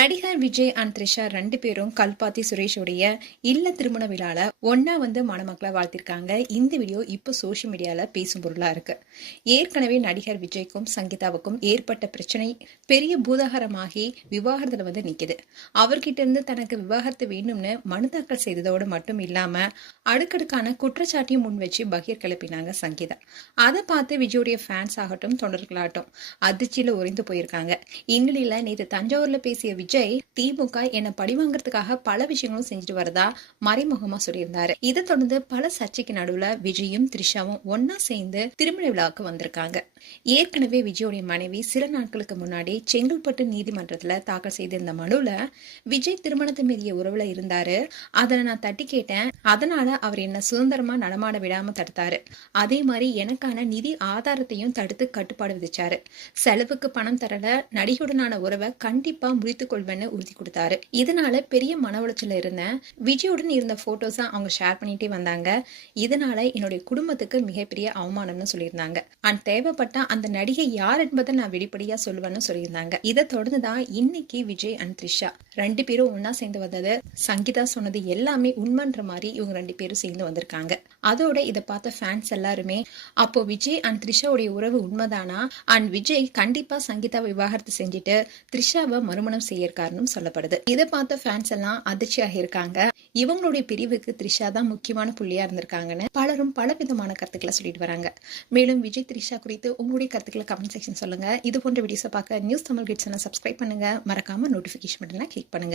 நடிகர் விஜய் அண்ட் த்ரிஷா 2 பேரும் கல்பாத்தி சுரேஷோடைய இல்ல திருமண விழால ஒன்னா மணமக்களை வாழ்த்திருக்காங்க. இந்த வீடியோ இப்போ சோஷியல் மீடியால பேசும் பொருளா இருக்கு. ஏற்கனவே நடிகர் விஜய்க்கும் சங்கீதாவுக்கும் ஏற்பட்ட பிரச்சனை பெரிய பூதாகரமாகி விவாகரத்துல நிக்குது. அவர்கிட்ட இருந்து தனக்கு விவாகரத்து வேண்டும்னு மனு தாக்கல் செய்ததோடு மட்டும் இல்லாம அடுக்கடுக்கான குற்றச்சாட்டையும் முன் வச்சு பகீர் கிளப்பினாங்க சங்கீதா. அதை பார்த்து விஜயோடைய ஃபேன்ஸ் ஆகட்டும் தொண்டர்களாகட்டும் அதிர்ச்சியில உறைந்து போயிருக்காங்க. இந்நிலையில நேற்று தஞ்சாவூர்ல பேசிய விஜய் திமுக என்ன பழி வாங்கறதுக்காக பல விஷயங்களும் செஞ்சுட்டு வரதா மறைமுகமா சொல்லியிருந்தாரு. இதை தொடர்ந்து பல சர்ச்சைக்கு நடுவுல விஜயும் த்ரிஷாவும் ஒன்னா சேர்ந்து திருமண விழாவுக்கு வந்திருக்காங்க. ஏற்கனவே விஜயோடைய மனைவி சில நாட்களுக்கு முன்னாடி செங்கல்பட்டு நீதிமன்றத்துல தாக்கல் செய்திருந்த மனுல விஜய் திருமணத்தை மீறிய உறவுல இருந்தாரு, அதை நான் தட்டி கேட்டேன், அதனால அவர் என்ன சுதந்திரமா நடமாட விடாம தடுத்தாரு. அதே மாதிரி எனக்கான நிதி ஆதாரத்தையும் தடுத்து கட்டுப்பாடு விதிச்சாரு. செலவுக்கு பணம் தரல, நடிகையுடனான உறவை கண்டிப்பா முடித்துக் கொள்வேன்னு உறுதி கொடுத்தாரு. இதனால பெரிய மன உளைச்சல இருந்தேன். விஜயுடன் இருந்த போட்டோஸ அவங்க ஷேர் பண்ணிட்டே வந்தாங்க. இதனால என்னுடைய குடும்பத்துக்கு மிகப்பெரிய அவமானம்னு சொல்லியிருந்தாங்க. அண்ட் தேவைப்பட்ட அந்த நடிகை யார் என்பதை நான் வெளிப்படையா சொல்லுவேன்னு சொல்லியிருந்தாங்க. இதை தொடர்ந்துதான் இன்னைக்கு விஜய் அண்ட் த்ரிஷா 2 பேரும் ஒன்னா சேர்ந்து வந்தது. சங்கீதா சொன்னது எல்லாமே உண்மைன்ற மாதிரி இவங்க 2 பேரும் சேர்ந்து வந்திருக்காங்க. அதோட இதை பார்த்த ஃபேன்ஸ் எல்லாருமே அப்போ விஜய் அண்ட் த்ரிஷாவுடைய உறவு உண்மைதானா, அண்ட் விஜய் கண்டிப்பா சங்கீதா விவாகரத்து செஞ்சுட்டு த்ரிஷாவை மறுமணம் செய்யறக்காரனும் சொல்லப்படுது. இதை பார்த்த ஃபேன்ஸ் எல்லாம் அதிர்ச்சியாக இருக்காங்க. இவங்களுடைய பிரிவுக்கு த்ரிஷா தான் முக்கியமான புள்ளியா இருந்திருக்காங்கன்னு பலரும் பல விதமான கருத்துக்களை சொல்லிட்டு வராங்க. மேலும் விஜய் த்ரிஷா குறித்து உங்களுடைய கருத்துக்களை கமெண்ட் செக்ஷன் சொல்லுங்க. இது போன்ற வீடியோஸை பார்க்க நியூஸ் தமிழ் கிட்ஸ் சப்ஸ்கிரைப் பண்ணுங்க. மறக்காம நோட்டிபிகேஷன் பட்டனை கிளிக் பண்ணுங்க.